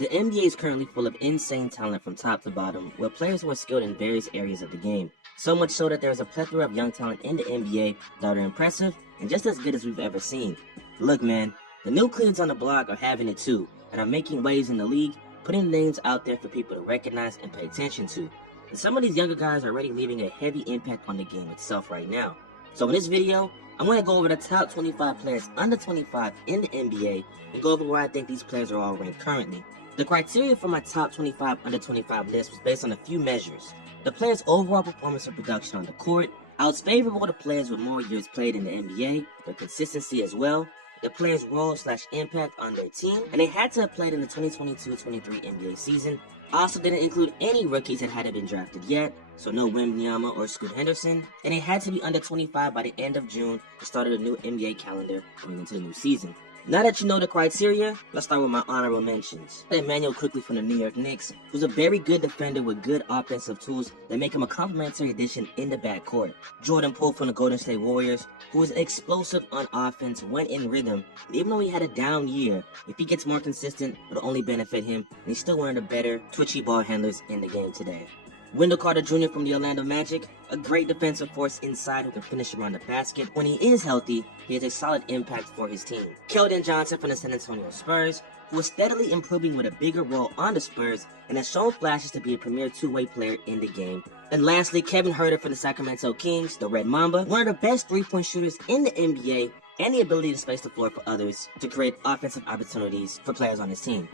The NBA is currently full of insane talent from top to bottom, with players who are skilled in various areas of the game. So much so that there is a plethora of young talent in the NBA that are impressive and just as good as we've ever seen. Look man, the new kids on the block are having it too, and are making waves in the league, putting names out there for people to recognize and pay attention to. And some of these younger guys are already leaving a heavy impact on the game itself right now. So in this video, I'm going to go over the top 25 players under 25 in the NBA and go over where I think these players are all ranked currently. The criteria for my top 25 under 25 list was based on a few measures. The player's overall performance and production on the court, I was favorable to players with more years played in the NBA, their consistency as well, the player's role/impact on their team, and they had to have played in the 2022-23 NBA season. I also didn't include any rookies that hadn't been drafted yet, so no Wembanyama or Scoot Henderson, and it had to be under 25 by the end of June to start a new NBA calendar going into the new season. Now that you know the criteria, let's start with my honorable mentions. Immanuel Quickley from the New York Knicks, who's a very good defender with good offensive tools that make him a complementary addition in the backcourt. Jordan Poole from the Golden State Warriors, who is explosive on offense when in rhythm, and even though he had a down year, if he gets more consistent, it'll only benefit him, and he's still one of the better twitchy ball handlers in the game today. Wendell Carter Jr. from the Orlando Magic, a great defensive force inside who can finish around the basket. When he is healthy, he has a solid impact for his team. Keldon Johnson from the San Antonio Spurs, who is steadily improving with a bigger role on the Spurs and has shown flashes to be a premier two-way player in the game. And lastly, Kevin Huerter from the Sacramento Kings, the Red Mamba, one of the best three-point shooters in the NBA and the ability to space the floor for others to create offensive opportunities for players on his team.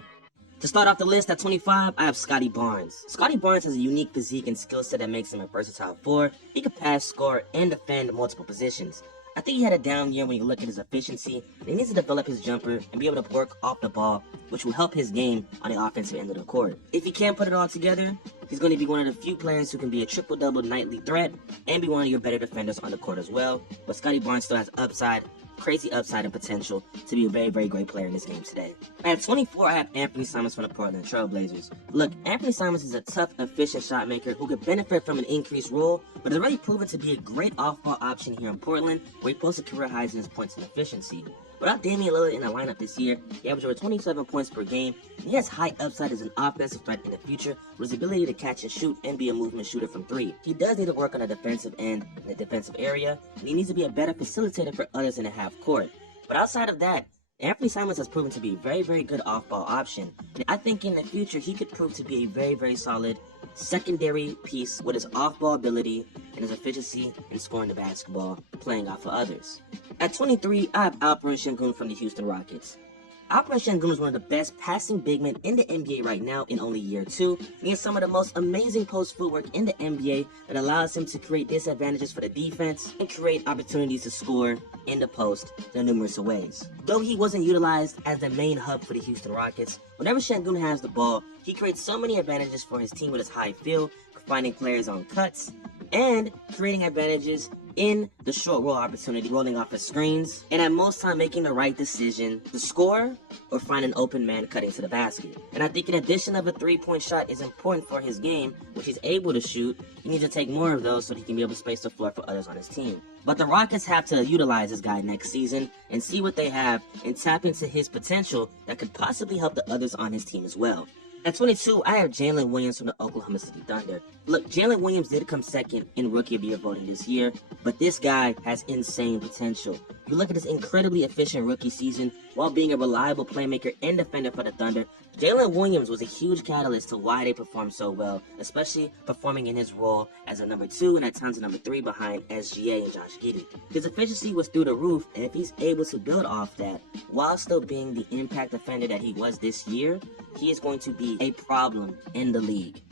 To start off the list at 25, I have Scottie Barnes. Scottie Barnes has a unique physique and skill set that makes him a versatile forward. He can pass, score, and defend multiple positions. I think he had a down year when you look at his efficiency, and he needs to develop his jumper and be able to work off the ball, which will help his game on the offensive end of the court. If he can't put it all together, he's going to be one of the few players who can be a triple-double nightly threat and be one of your better defenders on the court as well. But Scottie Barnes still has upside, crazy upside and potential to be a very, very great player in this game today. At 24, I have Anthony Simons from the Portland Trail Blazers. Look, Anthony Simons is a tough, efficient shot maker who could benefit from an increased role, but has already proven to be a great off-ball option here in Portland, where he posted career highs in his points and efficiency. Without Damian Lillard in the lineup this year, he averaged over 27 points per game, and he has high upside as an offensive threat in the future with his ability to catch and shoot and be a movement shooter from three. He does need to work on the defensive end in the defensive area, and he needs to be a better facilitator for others in the half court. But outside of that, Anthony Simons has proven to be a very, very good off-ball option, and I think in the future he could prove to be a very, very solid secondary piece with his off-ball ability and his efficiency in scoring the basketball, playing off of others. At 23, I have Alperen Sengun from the Houston Rockets. Alperen Sengun is one of the best passing big men in the NBA right now in only year 2. He has some of the most amazing post footwork in the NBA that allows him to create disadvantages for the defense and create opportunities to score in the post in numerous ways. Though he wasn't utilized as the main hub for the Houston Rockets, whenever Sengun has the ball, he creates so many advantages for his team with his high field, finding players on cuts, and creating advantages in the short roll opportunity, rolling off his screens, and at most time making the right decision to score or find an open man cutting to the basket. And I think in addition of a three-point shot is important for his game, which he's able to shoot, he needs to take more of those so he can be able to space the floor for others on his team. But the Rockets have to utilize this guy next season and see what they have and tap into his potential that could possibly help the others on his team as well. At 22, I have Jalen Williams from the Oklahoma City Thunder. Look, Jalen Williams did come second in Rookie of the Year voting this year, but this guy has insane potential. You look at his incredibly efficient rookie season, while being a reliable playmaker and defender for the Thunder, Jalen Williams was a huge catalyst to why they performed so well, especially performing in his role as a number 2 and at times a number 3 behind SGA and Josh Giddey. His efficiency was through the roof, and if he's able to build off that, while still being the impact defender that he was this year, he is going to be a problem in the league.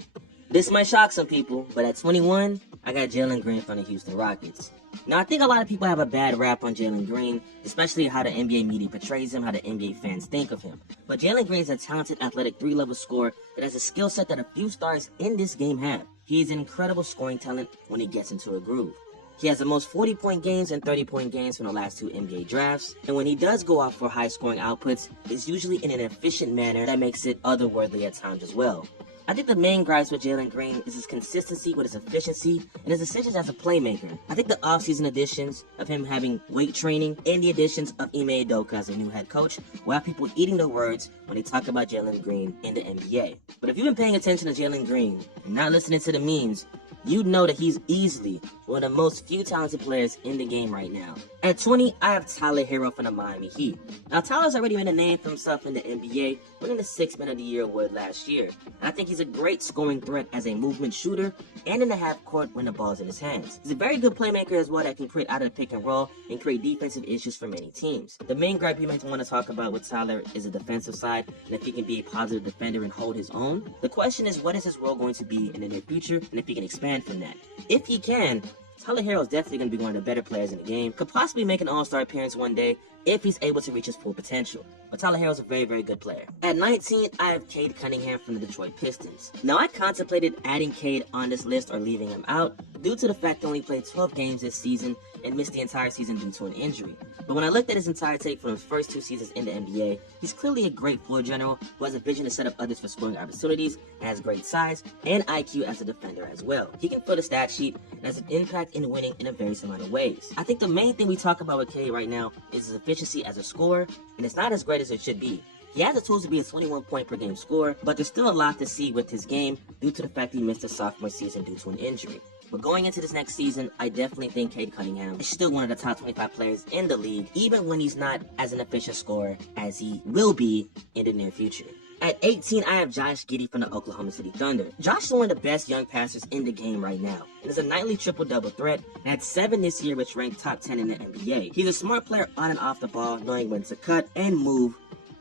This might shock some people, but at 21, I got Jalen Green from the Houston Rockets. Now, I think a lot of people have a bad rap on Jalen Green, especially how the NBA media portrays him, how the NBA fans think of him. But Jalen Green is a talented, athletic, 3-level scorer that has a skill set that a few stars in this game have. He is an incredible scoring talent when he gets into a groove. He has the most 40-point games and 30-point games from the last 2 NBA drafts, and when he does go off for high-scoring outputs, it's usually in an efficient manner that makes it otherworldly at times as well. I think the main gripes with Jalen Green is his consistency with his efficiency and his decisions as a playmaker. I think the offseason additions of him having weight training and the additions of Ime Udoka as a new head coach will have people eating their words when they talk about Jalen Green in the NBA. But if you've been paying attention to Jalen Green and not listening to the memes, you'd know that he's easily one of the most few talented players in the game right now. At 20, I have Tyler Herro from the Miami Heat. Now, Tyler's already made a name for himself in the NBA, winning the 6th Man of the Year award last year. And I think he's a great scoring threat as a movement shooter and in the half court when the ball's in his hands. He's a very good playmaker as well that can create out of the pick and roll and create defensive issues for many teams. The main gripe you might want to talk about with Tyler is the defensive side and if he can be a positive defender and hold his own. The question is, what is his role going to be in the near future and if he can expand from that. If he can, Tyler Herro is definitely going to be one of the better players in the game. Could possibly make an all-star appearance one day if he's able to reach his full potential. But Tyler Herro is a very, very good player. At 19, I have Cade Cunningham from the Detroit Pistons. Now, I contemplated adding Cade on this list or leaving him out due to the fact he only played 12 games this season and missed the entire season due to an injury. But when I looked at his entire tape from his first 2 seasons in the NBA, he's clearly a great floor general who has a vision to set up others for scoring opportunities and has great size and IQ as a defender as well. He can fill the stat sheet and has an impact in winning in a various amount of ways. I think the main thing we talk about with Cade right now is his efficiency as a scorer, and it's not as great as it should be. He has the tools to be a 21 point per game scorer, but there's still a lot to see with his game due to the fact he missed his sophomore season due to an injury. But going into this next season, I definitely think Cade Cunningham is still one of the top 25 players in the league, even when he's not as an efficient scorer as he will be in the near future. At 18, I have Josh Giddey from the Oklahoma City Thunder. Josh is one of the best young passers in the game right now, and is a nightly triple-double threat, and had 7 this year, which ranked top 10 in the NBA. He's a smart player on and off the ball, knowing when to cut and move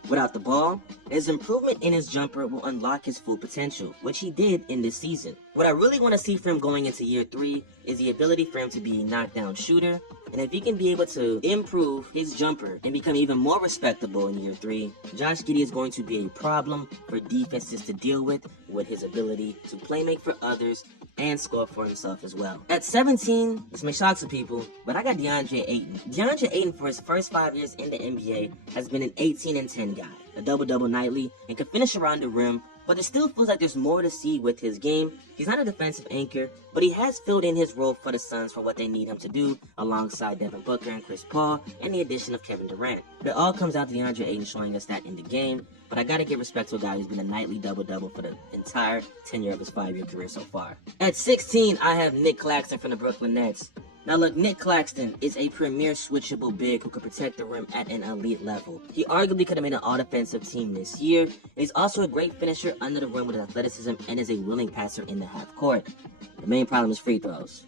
without the ball. His improvement in his jumper will unlock his full potential, which he did in this season. What I really want to see from him going into year 3 is the ability for him to be a knockdown shooter, and if he can be able to improve his jumper and become even more respectable in year 3, Josh Giddey is going to be a problem for defenses to deal with his ability to play make for others and score for himself as well. At 17, this may shock some people, but I got DeAndre Ayton. DeAndre Ayton, for his first 5 years in the NBA, has been an 18-10 guy, a double-double nightly, and can finish around the rim, but it still feels like there's more to see with his game. He's not a defensive anchor, but he has filled in his role for the Suns for what they need him to do, alongside Devin Booker and Chris Paul, and the addition of Kevin Durant. But it all comes down to DeAndre Ayton showing us that in the game, but I gotta give respect to a guy who's been a nightly double-double for the entire tenure of his 5-year career so far. At 16, I have Nick Claxton from the Brooklyn Nets. Now look, Nick Claxton is a premier switchable big who can protect the rim at an elite level. He arguably could have made an all-defensive team this year, and he's also a great finisher under the rim with his athleticism and is a willing passer in the half court. The main problem is free throws.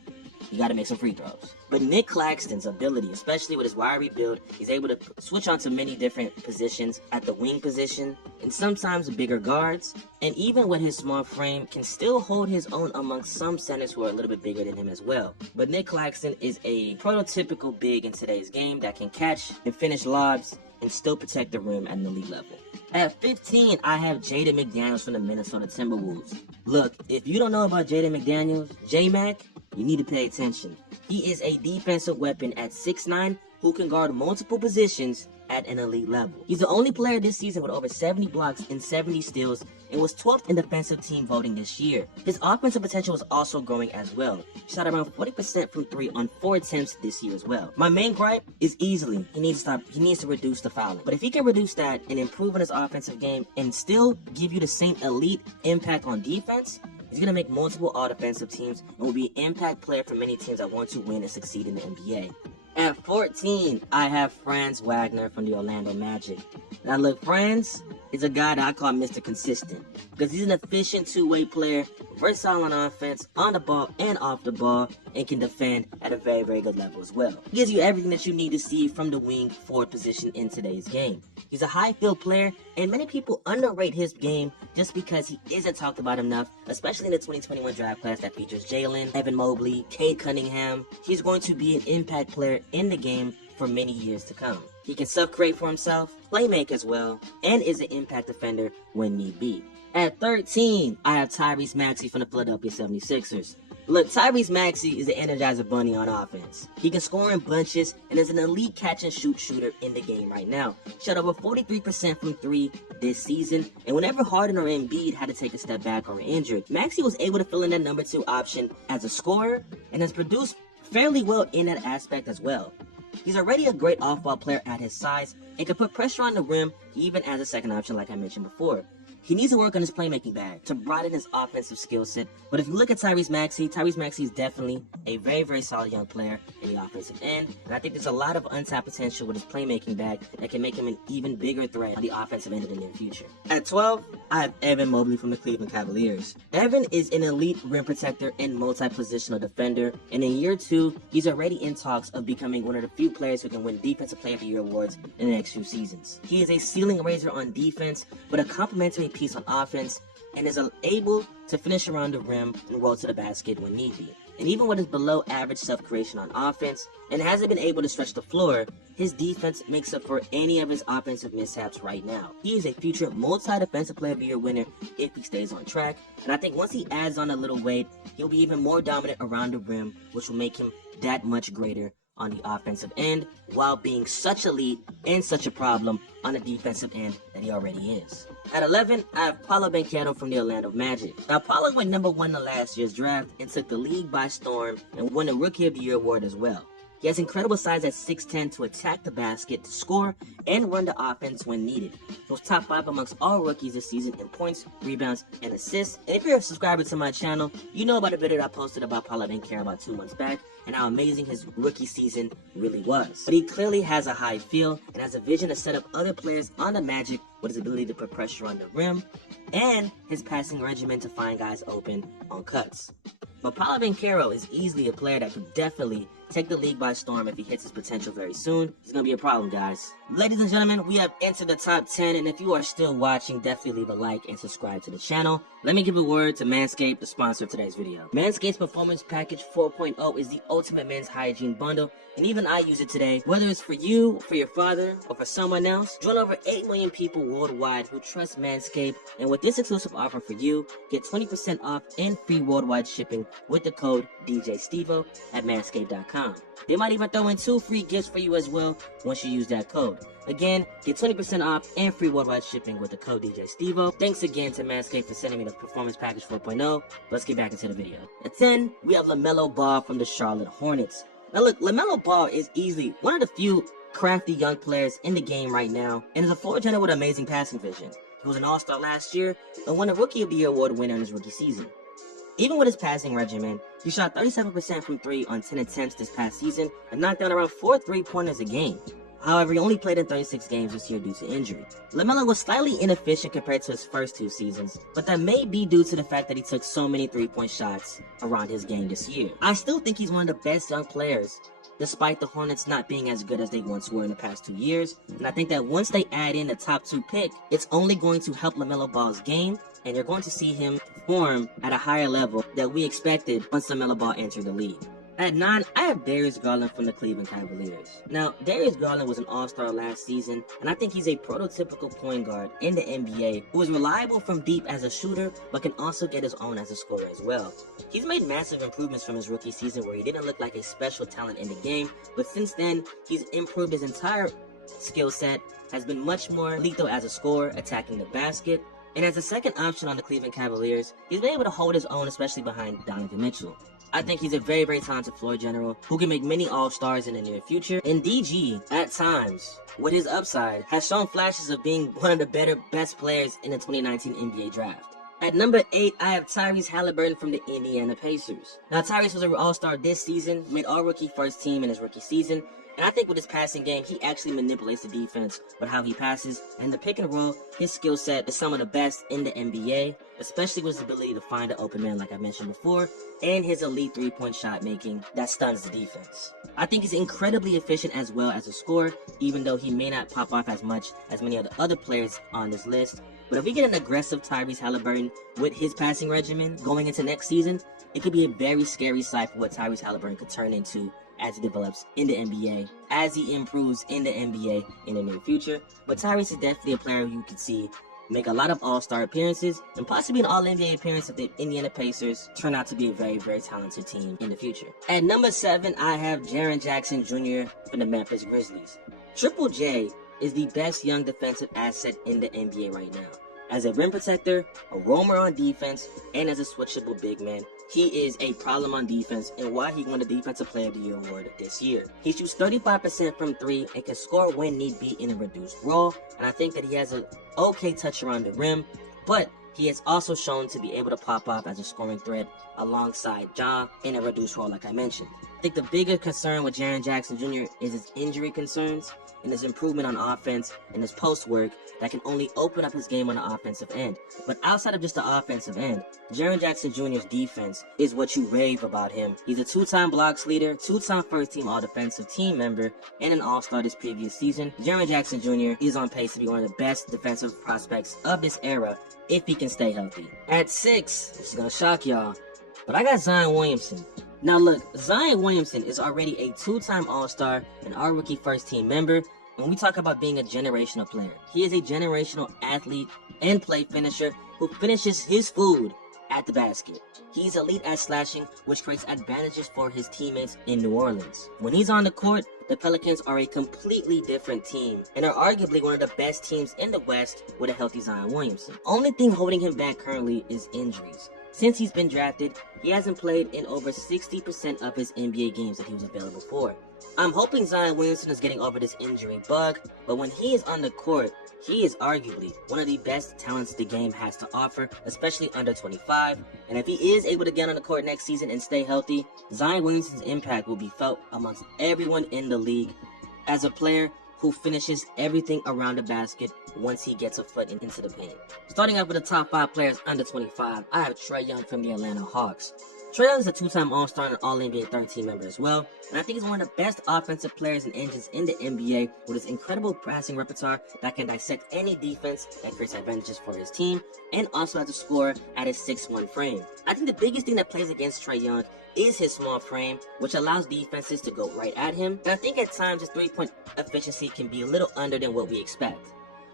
You gotta make some free throws. But Nick Claxton's ability, especially with his wiry build, he's able to switch onto many different positions at the wing position, and sometimes bigger guards, and even with his small frame, can still hold his own amongst some centers who are a little bit bigger than him as well. But Nick Claxton is a prototypical big in today's game that can catch and finish lobs and still protect the rim at an elite level. At 15, I have Jaden McDaniels from the Minnesota Timberwolves. Look, if you don't know about Jaden McDaniels, J-Mac, you need to pay attention. He is a defensive weapon at 6'9", who can guard multiple positions at an elite level. He's the only player this season with over 70 blocks and 70 steals, and was 12th in defensive team voting this year. His offensive potential is also growing as well. He shot around 40% from 3 on 4 attempts this year as well. My main gripe is easily, he needs to reduce the fouling. But if he can reduce that and improve on his offensive game and still give you the same elite impact on defense, he's going to make multiple all-defensive teams and will be an impact player for many teams that want to win and succeed in the NBA. At 14, I have Franz Wagner from the Orlando Magic. Now look, Franz is a guy that I call Mr. Consistent, because he's an efficient two-way player, versatile on offense, on the ball and off the ball, and can defend at a very, very good level as well. He gives you everything that you need to see from the wing forward position in today's game. He's a high field player, and many people underrate his game just because he isn't talked about enough, especially in the 2021 draft class that features Jalen, Evan Mobley, Cade Cunningham. He's going to be an impact player in the game for many years to come. He can self-create for himself, play make as well, and is an impact defender when need be. At 13, I have Tyrese Maxey from the Philadelphia 76ers. Look, Tyrese Maxey is the Energizer Bunny on offense. He can score in bunches and is an elite catch-and-shoot shooter in the game right now. Shot over 43% from 3 this season, and whenever Harden or Embiid had to take a step back or were injured, Maxey was able to fill in that number 2 option as a scorer and has produced fairly well in that aspect as well. He's already a great off-ball player at his size and can put pressure on the rim even as a second option like I mentioned before. He needs to work on his playmaking bag to broaden his offensive skill set. But if you look at Tyrese Maxey is definitely a very, very solid young player in the offensive end. And I think there's a lot of untapped potential with his playmaking bag that can make him an even bigger threat on the offensive end in the near future. At 12, I have Evan Mobley from the Cleveland Cavaliers. Evan is an elite rim protector and multi-positional defender. And in year 2, he's already in talks of becoming one of the few players who can win Defensive Player of the Year awards in the next few seasons. He is a ceiling raiser on defense, but a complementary piece on offense, and is able to finish around the rim and roll to the basket when need be. And even with his below average self-creation on offense and hasn't been able to stretch the floor, his defense makes up for any of his offensive mishaps right now. He is a future multi-defensive player of the year winner if he stays on track, and I think once he adds on a little weight, he'll be even more dominant around the rim, which will make him that much greater on the offensive end, while being such elite and such a problem on the defensive end that he already is. At 11, I have Paolo Banchero from the Orlando Magic. Now, Paolo went number 1 in last year's draft and took the league by storm and won the Rookie of the Year award as well. He has incredible size at 6'10" to attack the basket, to score, and run the offense when needed. He was top 5 amongst all rookies this season in points, rebounds, and assists. And if you're a subscriber to my channel, you know about a video that I posted about Paolo Banchero about 2 months back and how amazing his rookie season really was. But he clearly has a high feel and has a vision to set up other players on the Magic with his ability to put pressure on the rim and his passing regimen to find guys open on cuts. But Paolo Banchero is easily a player that could definitely take the league by storm if he hits his potential very soon. It's going to be a problem, guys. Ladies and gentlemen, we have entered the top 10, and if you are still watching, definitely leave a like and subscribe to the channel. Let me give a word to Manscaped, the sponsor of today's video. Manscaped's Performance Package 4.0 is the ultimate men's hygiene bundle, and even I use it today. Whether it's for you, for your father, or for someone else, join over 8 million people worldwide who trust Manscaped, and with this exclusive offer for you, get 20% off and free worldwide shipping with the code DJStevo at manscaped.com. They might even throw in 2 free gifts for you as well once you use that code. Again, get 20% off and free worldwide shipping with the code DJStevo. Thanks again to Manscaped for sending me the Performance Package 4.0. Let's get back into the video. At 10, we have LaMelo Ball from the Charlotte Hornets. Now look, LaMelo Ball is easily one of the few crafty young players in the game right now, and is a floor general with amazing passing vision. He was an All-Star last year and won a Rookie of the Year award winner in his rookie season. Even with his passing regimen, he shot 37% from 3 on 10 attempts this past season and knocked down around 4 3-pointers a game. However, he only played in 36 games this year due to injury. LaMelo was slightly inefficient compared to his first 2 seasons, but that may be due to the fact that he took so many 3-point shots around his game this year. I still think he's one of the best young players, despite the Hornets not being as good as they once were in the past 2 years, and I think that once they add in the top 2 pick, it's only going to help LaMelo Ball's game, and you're going to see him perform at a higher level that we expected once LaMelo Ball entered the league. At 9, I have Darius Garland from the Cleveland Cavaliers. Now, Darius Garland was an All-Star last season, and I think he's a prototypical point guard in the NBA who is reliable from deep as a shooter, but can also get his own as a scorer as well. He's made massive improvements from his rookie season where he didn't look like a special talent in the game, but since then, he's improved his entire skill set, has been much more lethal as a scorer, attacking the basket, and as a second option on the Cleveland Cavaliers, he's been able to hold his own, especially behind Donovan Mitchell. I think he's a very, very talented floor general who can make many All-Stars in the near future. And DG, at times, with his upside, has shown flashes of being one of the best players in the 2019 NBA draft. At number 8, I have Tyrese Halliburton from the Indiana Pacers. Now, Tyrese was an All-Star this season, made All-Rookie first team in his rookie season, and I think with his passing game, he actually manipulates the defense with how he passes, and the pick and roll, his skill set is some of the best in the NBA, especially with his ability to find an open man like I mentioned before, and his elite 3-point shot making that stuns the defense. I think he's incredibly efficient as well as a scorer, even though he may not pop off as much as many of the other players on this list. But if we get an aggressive Tyrese Halliburton with his passing regimen going into next season, it could be a very scary sight for what Tyrese Halliburton could turn into as he develops in the NBA, as he improves in the NBA in the near future. But Tyrese is definitely a player you can see make a lot of all-star appearances, and possibly an all-NBA appearance if the Indiana Pacers turn out to be a very, very talented team in the future. At number 7, I have Jaren Jackson Jr. from the Memphis Grizzlies. Triple J is the best young defensive asset in the NBA right now. As a rim protector, a roamer on defense, and as a switchable big man, he is a problem on defense and why he won the Defensive Player of the Year award this year. He shoots 35% from 3 and can score when need be in a reduced role, and I think that he has an okay touch around the rim, but he has also shown to be able to pop off as a scoring threat alongside Ja in a reduced role like I mentioned. I think the bigger concern with Jaren Jackson Jr. is his injury concerns and his improvement on offense and his post work that can only open up his game on the offensive end. But outside of just the offensive end, Jaren Jackson Jr.'s defense is what you rave about him. He's a 2-time blocks leader, 2-time first-team all-defensive team member, and an all-star this previous season. Jaren Jackson Jr. is on pace to be one of the best defensive prospects of this era if he can stay healthy. At 6, this is gonna shock y'all, but I got Zion Williamson. Now look, Zion Williamson is already a 2-time all-star and all-rookie first-team member. When we talk about being a generational player, he is a generational athlete and play finisher who finishes his food at the basket. He's elite at slashing, which creates advantages for his teammates in New Orleans. When he's on the court, the Pelicans are a completely different team and are arguably one of the best teams in the West with a healthy Zion Williamson. Only thing holding him back currently is injuries. Since he's been drafted, he hasn't played in over 60% of his NBA games that he was available for. I'm hoping Zion Williamson is getting over this injury bug, but when he is on the court, he is arguably one of the best talents the game has to offer, especially under 25. And if he is able to get on the court next season and stay healthy, Zion Williamson's impact will be felt amongst everyone in the league as a player who finishes everything around the basket once he gets a foot into the paint. Starting off with the top 5 players under 25, I have Trae Young from the Atlanta Hawks. Trae Young is a 2-time All-Star and All-NBA third-team member as well, and I think he's one of the best offensive players and engines in the NBA with his incredible passing repertoire that can dissect any defense that creates advantages for his team, and also has a score at his 6'1" frame. I think the biggest thing that plays against Trae Young is his small frame, which allows defenses to go right at him, and I think at times his three-point efficiency can be a little under than what we expect.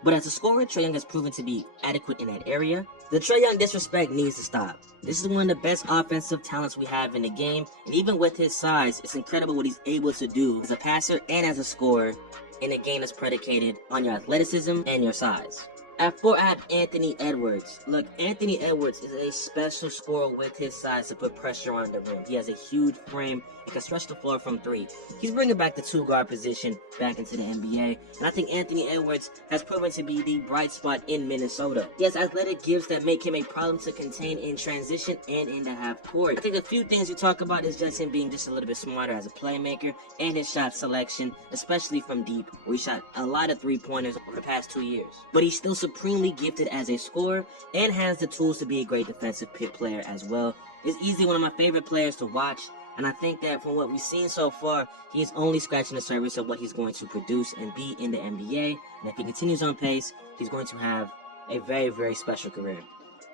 But as a scorer, Trae Young has proven to be adequate in that area. The Trae Young disrespect needs to stop. This is one of the best offensive talents we have in the game, and even with his size, it's incredible what he's able to do as a passer and as a scorer in a game that's predicated on your athleticism and your size. At 4, I have Anthony Edwards. Look, Anthony Edwards is a special scorer with his size to put pressure on the rim. He has a huge frame and can stretch the floor from 3. He's bringing back the 2-guard position back into the NBA, and I think Anthony Edwards has proven to be the bright spot in Minnesota. He has athletic gifts that make him a problem to contain in transition and in the half court. I think a few things you talk about is just him being just a little bit smarter as a playmaker and his shot selection, especially from deep, where he shot a lot of 3-pointers over the past 2 years. But he's still supremely gifted as a scorer and has the tools to be a great defensive pit player as well. He's easily one of my favorite players to watch, and I think that from what we've seen so far, he is only scratching the surface of what he's going to produce and be in the NBA. And if he continues on pace, he's going to have a very, very special career.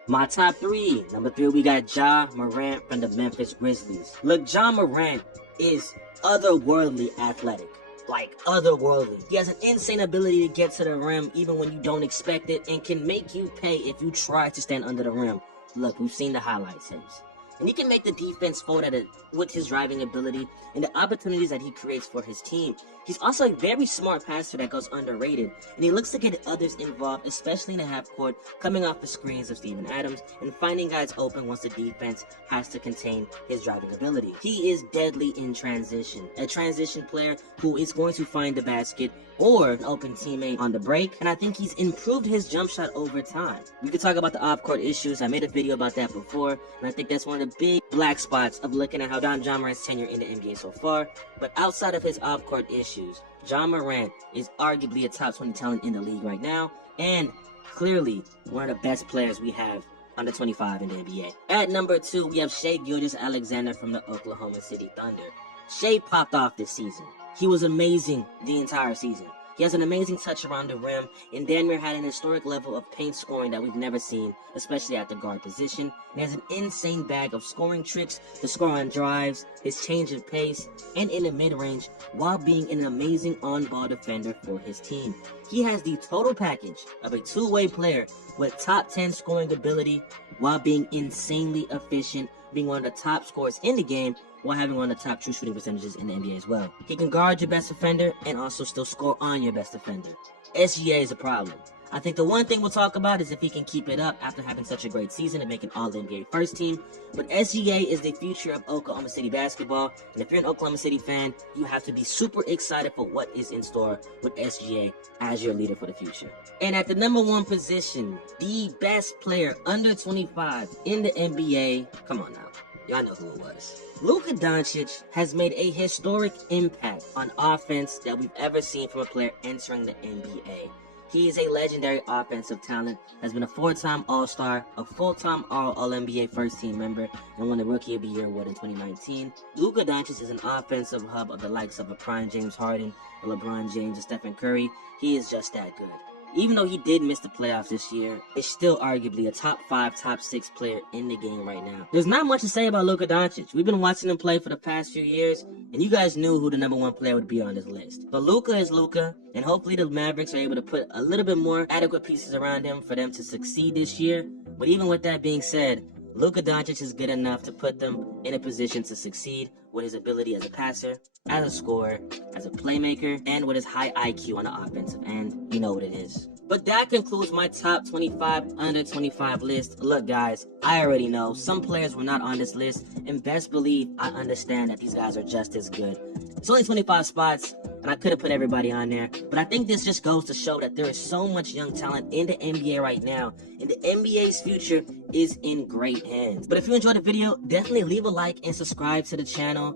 My top 3. Number 3, we got Ja Morant from the Memphis Grizzlies. Look, Ja Morant is otherworldly athletic. Like, otherworldly. He has an insane ability to get to the rim even when you don't expect it, and can make you pay if you try to stand under the rim. Look, we've seen the highlights. And he can make the defense fold at it with his driving ability and the opportunities that he creates for his team. He's also a very smart passer that goes underrated, and he looks to get others involved, especially in the half court, coming off the screens of Steven Adams and finding guys open once the defense has to contain his driving ability. He is deadly in transition, a transition player who is going to find the basket or an open teammate on the break, and I think he's improved his jump shot over time. We could talk about the off-court issues. I made a video about that before, and I think that's one of the big black spots of looking at how Ja Morant's tenure in the NBA so far. But outside of his off-court issues, Ja Morant is arguably a top 20 talent in the league right now, and clearly one of the best players we have under 25 in the NBA. At number 2, we have Shai Gilgeous-Alexander from the Oklahoma City Thunder. Shai popped off this season. He was amazing the entire season. He has an amazing touch around the rim, and damn near had an historic level of paint scoring that we've never seen, especially at the guard position. He has an insane bag of scoring tricks to score on drives, his change of pace, and in the mid-range, while being an amazing on-ball defender for his team. He has the total package of a two-way player with top 10 scoring ability while being insanely efficient, being one of the top scorers in the game, while having one of the top true shooting percentages in the NBA as well. He can guard your best defender and also still score on your best defender. SGA is a problem. I think the one thing we'll talk about is if he can keep it up after having such a great season and making All-NBA first team. But SGA is the future of Oklahoma City basketball, and if you're an Oklahoma City fan, you have to be super excited for what is in store with SGA as your leader for the future. And at the number 1 position, the best player under 25 in the NBA, come on now, y'all know who it was. Luka Doncic has made a historic impact on offense that we've ever seen from a player entering the NBA. He is a legendary offensive talent, has been a 4-time All-Star, a full-time All-NBA first-team member, and won the Rookie of the Year award in 2019. Luka Doncic is an offensive hub of the likes of a prime James Harden, a LeBron James, and Stephen Curry. He is just that good. Even though he did miss the playoffs this year, is still arguably a top 5, top 6 player in the game right now. There's not much to say about Luka Doncic. We've been watching him play for the past few years, and you guys knew who the number 1 player would be on this list. But Luka is Luka, and hopefully the Mavericks are able to put a little bit more adequate pieces around him for them to succeed this year. But even with that being said, Luka Doncic is good enough to put them in a position to succeed with his ability as a passer, as a scorer, as a playmaker, and with his high IQ on the offensive end. You know what it is. But that concludes my top 25 under 25 list. Look guys, I already know some players were not on this list, and best believe I understand that these guys are just as good. It's only 25 spots, and I could have put everybody on there, but I think this just goes to show that there is so much young talent in the NBA right now, and the NBA's future is in great hands. But if you enjoyed the video, definitely leave a like and subscribe to the channel.